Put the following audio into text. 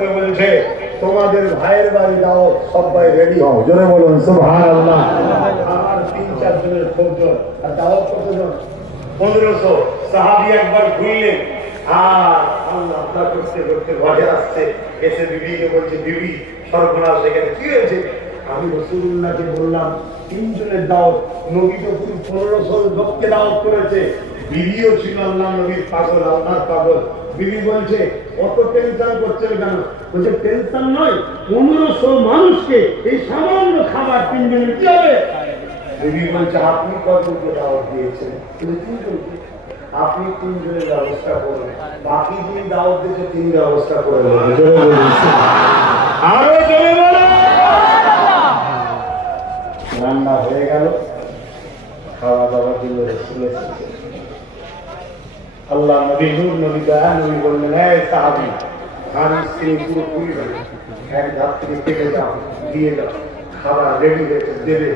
বলছে, তোমাদের ভাইয়ের বাড়ি দাও, সবাই রেডি হও। জোরে বলুন, সুবহানাল্লাহ। আমার তিন, চার জনের খোঁজন আর দাওয়াত কতজন পনেরোশো সাহাবি একবার ঘুরলেন, আর আল্লাহ আল্লাহ করতে করতে ঘরে আসছে। এসে বিবিকে বলছে, বিবি, সর্বনাশ এখানে কি হয়েছে? আমি রসুল্লাহকে বললাম, তিনজনের দাওয়াত নবী তো পনেরোশো লোককে দাওয়াত করেছে বিবিও ছিল আল্লাহ নবীর পাগল আল্লাহর পাগল। বিবি বলছে অত টেনশন করছেন কেন? বলছে টেনশন নয় পনেরোশো মানুষকে এই সামান্য খাবার তিনজনের কি হবে। বিবি বলছে আপনি কতকে দাওয়াত দিয়েছেন? আপনি তিনজনের ব্যবস্থা করবেন। বাকি যিনি দাওয়াত দিয়েছে তিনি ব্যবস্থা করে দেবেন। আরও বলো রান্না হয়ে গেল। খাওয়া দাওয়া রসুল এসেছে। আল্লাহ নবী নূর নবী দয়া নবী বললেন হ্যাঁ সাহাবি খান স্ত্রী পুরো পুরি এক ধাপ থেকে কেটে যাও দিয়ে দাও খাবার রেডি হয়েছে দেবে